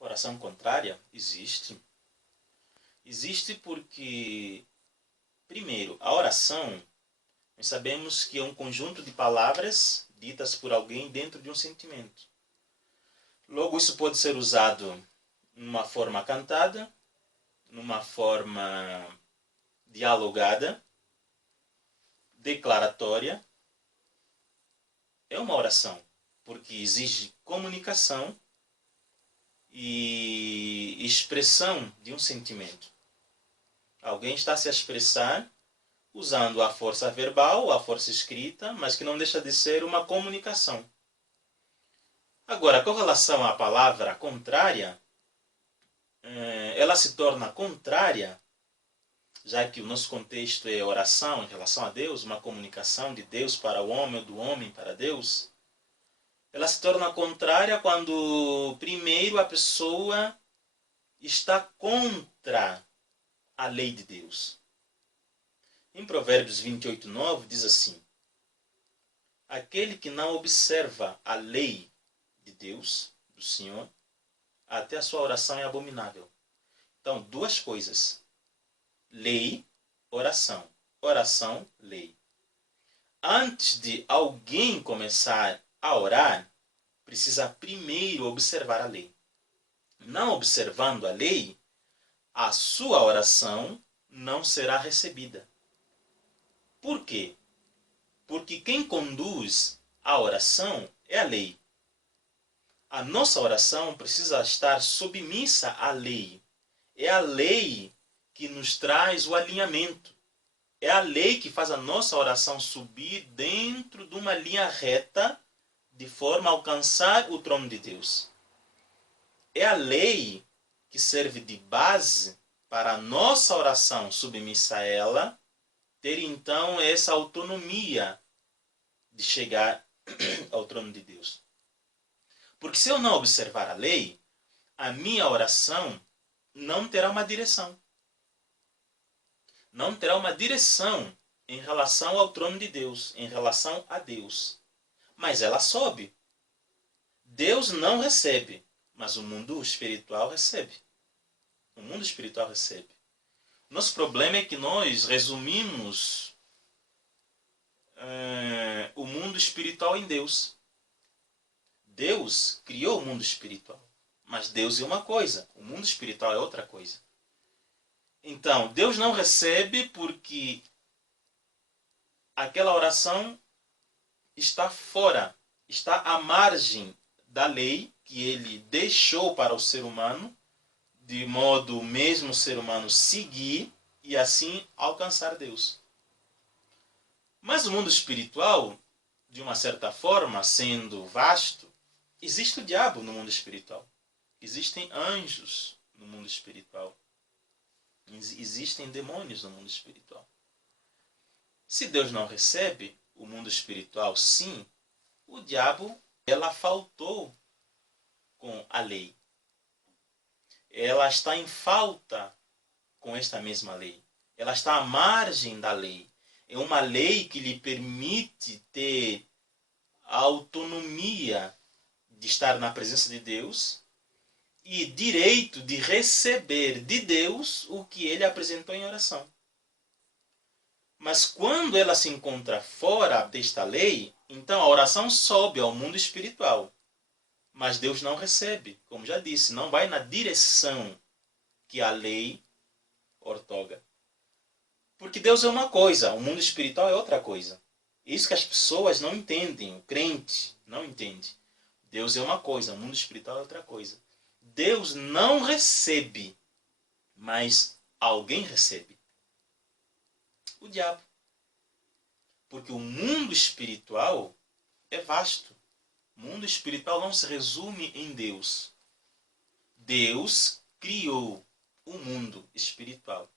Oração contrária? Existe. Existe porque, primeiro, a oração, nós sabemos que é um conjunto de palavras ditas por alguém dentro de um sentimento. Logo, isso pode ser usado numa forma cantada, numa forma dialogada, declaratória. É uma oração, porque exige comunicação e expressão de um sentimento. Alguém está a se expressar usando a força verbal, a força escrita, mas que não deixa de ser uma comunicação. Agora, com relação à palavra contrária, ela se torna contrária, já que o nosso contexto é oração em relação a Deus, uma comunicação de Deus para o homem ou do homem para Deus. Ela se torna contrária quando, primeiro, a pessoa está contra a lei de Deus. Em Provérbios 28:9 diz assim: aquele que não observa a lei de Deus, do Senhor, até a sua oração é abominável. Então, duas coisas: lei, oração. Oração, lei. Antes de alguém começar a orar, precisa primeiro observar a lei. Não observando a lei, a sua oração não será recebida. Por quê? Porque quem conduz a oração é a lei. A nossa oração precisa estar submissa à lei. É a lei que nos traz o alinhamento. É a lei que faz a nossa oração subir dentro de uma linha reta, de forma a alcançar o trono de Deus. É a lei que serve de base para a nossa oração submissa a ela, ter então essa autonomia de chegar ao trono de Deus. Porque se eu não observar a lei, a minha oração não terá uma direção. Não terá uma direção em relação ao trono de Deus, em relação a Deus. Mas ela sobe. Deus não recebe, mas o mundo espiritual recebe. O mundo espiritual recebe. Nosso problema é que nós resumimos o mundo espiritual em Deus. Deus criou o mundo espiritual, mas Deus é uma coisa, o mundo espiritual é outra coisa. Então, Deus não recebe porque aquela oração está fora, está à margem da lei que ele deixou para o ser humano, de modo o mesmo ser humano seguir e assim alcançar Deus. Mas o mundo espiritual, de uma certa forma, sendo vasto, existe o diabo no mundo espiritual. Existem anjos no mundo espiritual. Existem demônios no mundo espiritual. Se Deus não recebe o mundo espiritual, sim, o diabo, ela faltou com a lei. Ela está em falta com esta mesma lei. Ela está à margem da lei. É uma lei que lhe permite ter a autonomia de estar na presença de Deus e direito de receber de Deus o que ele apresentou em oração. Mas quando ela se encontra fora desta lei, então a oração sobe ao mundo espiritual. Mas Deus não recebe, como já disse, não vai na direção que a lei ortoga. Porque Deus é uma coisa, o mundo espiritual é outra coisa. Isso que as pessoas não entendem, o crente não entende. Deus é uma coisa, o mundo espiritual é outra coisa. Deus não recebe, mas alguém recebe. O diabo. Porque o mundo espiritual é vasto. O mundo espiritual não se resume em Deus. Deus criou o mundo espiritual.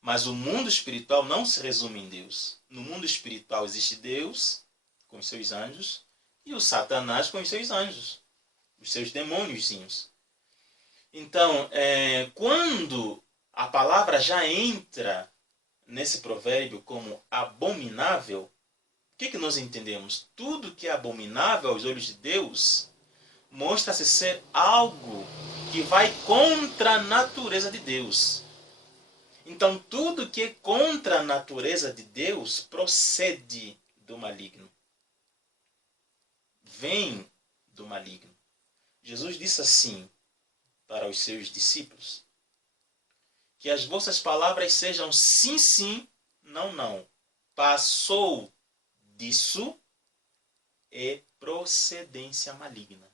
Mas o mundo espiritual não se resume em Deus. No mundo espiritual existe Deus com os seus anjos e o Satanás com os seus anjos, os seus demôniozinhos. Então, quando a palavra já entra nesse provérbio como abominável, o que nós entendemos? Tudo que é abominável aos olhos de Deus mostra-se ser algo que vai contra a natureza de Deus. Então, tudo que é contra a natureza de Deus procede do maligno. Vem do maligno. Jesus disse assim para os seus discípulos: que as vossas palavras sejam sim, sim, não, não. Passou disso é procedência maligna.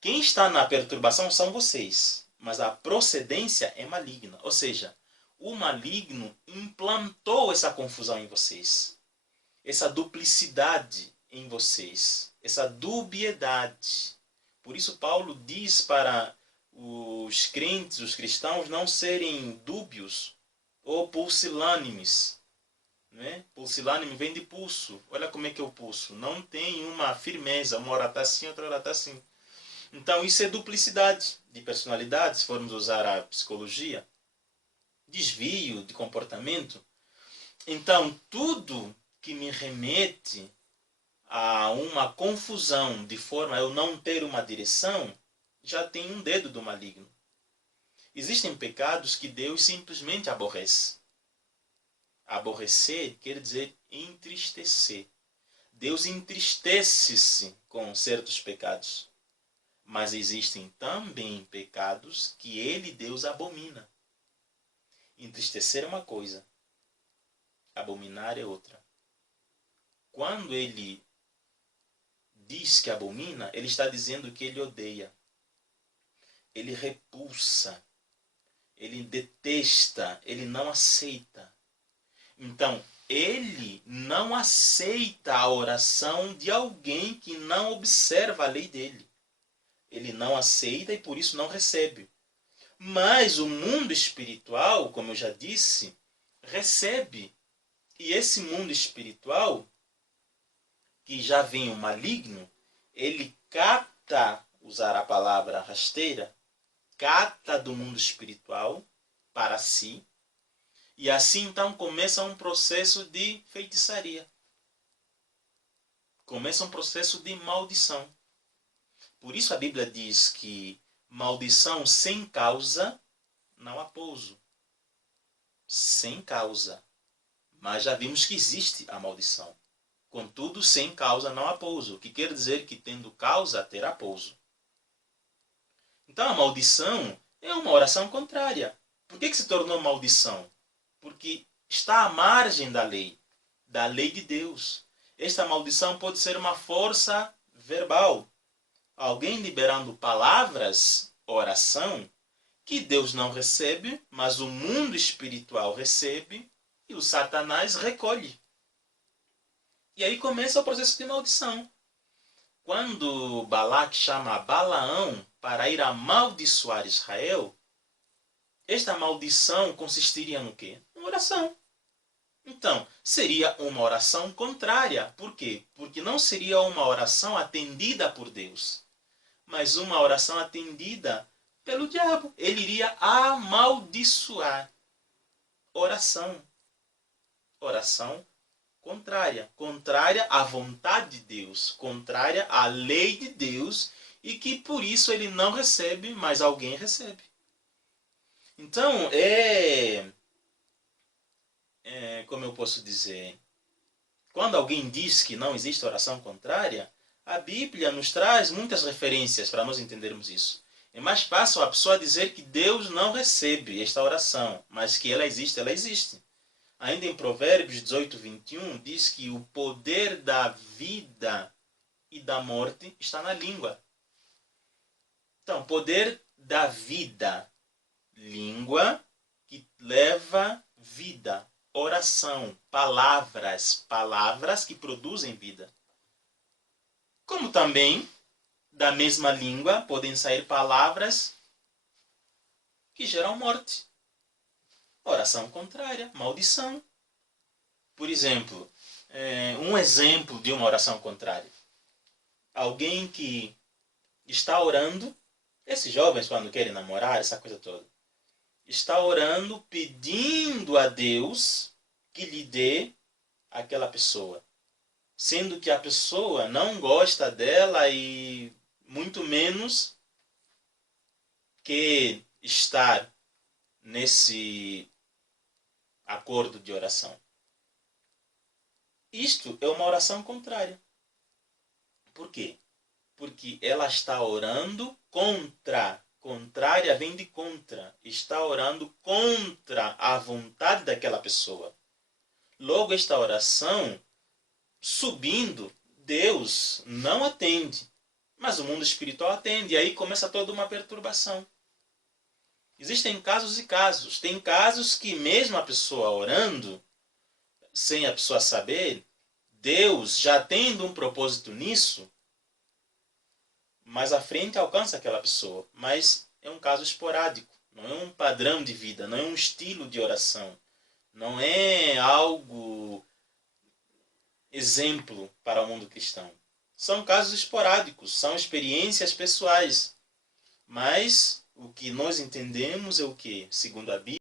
Quem está na perturbação são vocês, mas a procedência é maligna. Ou seja, o maligno implantou essa confusão em vocês, essa duplicidade em vocês, essa dubiedade. Por isso Paulo diz para os crentes, os cristãos, não serem dúbios ou pulsilânimes. Né? Pulsilânime vem de pulso. Olha como é que é o pulso. Não tem uma firmeza. Uma hora está assim, outra hora está assim. Então isso é duplicidade de personalidade, se formos usar a psicologia. Desvio de comportamento. Então tudo que me remete a uma confusão de forma a eu não ter uma direção, já tem um dedo do maligno. Existem pecados que Deus simplesmente aborrece. Aborrecer quer dizer entristecer. Deus entristece-se com certos pecados. Mas existem também pecados que ele, Deus, abomina. Entristecer é uma coisa, abominar é outra. Quando ele diz que abomina, ele está dizendo que ele odeia. Ele repulsa. Ele detesta. Ele não aceita. Então, ele não aceita a oração de alguém que não observa a lei dele. Ele não aceita e por isso não recebe. Mas o mundo espiritual, como eu já disse, recebe. E esse mundo espiritual, que já vem o maligno, ele capta, usar a palavra rasteira, capta do mundo espiritual para si. E assim então começa um processo de feitiçaria. Começa um processo de maldição. Por isso a Bíblia diz que maldição sem causa não há pouso. Sem causa. Mas já vimos que existe a maldição. Contudo, sem causa não há pouso. O que quer dizer que tendo causa, terá pouso. Então a maldição é uma oração contrária. Por que se tornou maldição? Porque está à margem da lei de Deus. Esta maldição pode ser uma força verbal. Alguém liberando palavras, oração, que Deus não recebe, mas o mundo espiritual recebe e o Satanás recolhe. E aí começa o processo de maldição. Quando Balaque chama Balaão para ir amaldiçoar Israel, esta maldição consistiria no quê? Uma oração. Então, seria uma oração contrária. Por quê? Porque não seria uma oração atendida por Deus, mas uma oração atendida pelo diabo. Ele iria amaldiçoar. Oração. Oração contrária. Contrária à vontade de Deus. Contrária à lei de Deus. E que por isso ele não recebe, mas alguém recebe. Então, como eu posso dizer, quando alguém diz que não existe oração contrária, a Bíblia nos traz muitas referências para nós entendermos isso. É mais fácil a pessoa dizer que Deus não recebe esta oração, mas que ela existe, ela existe. Ainda em Provérbios 18, 21, diz que o poder da vida e da morte está na língua. Então, poder da vida, língua que leva vida. Oração, palavras, palavras que produzem vida. Como também, da mesma língua, podem sair palavras que geram morte. Oração contrária, maldição. Por exemplo, um exemplo de uma oração contrária. Alguém que está orando, esses jovens quando querem namorar, essa coisa toda, está orando, pedindo a Deus que lhe dê aquela pessoa. Sendo que a pessoa não gosta dela e muito menos quer estar nesse acordo de oração. Isto é uma oração contrária. Por quê? Porque ela está orando contra. Contrária vem de contra. Está orando contra a vontade daquela pessoa. Logo, esta oração, subindo, Deus não atende. Mas o mundo espiritual atende. E aí começa toda uma perturbação. Existem casos e casos. Tem casos que mesmo a pessoa orando, sem a pessoa saber, Deus já tendo um propósito nisso, mais à frente alcança aquela pessoa. Mas é um caso esporádico. Não é um padrão de vida. Não é um estilo de oração. Não é algo exemplo para o mundo cristão. São casos esporádicos. São experiências pessoais. Mas o que nós entendemos é o que? Segundo a Bíblia,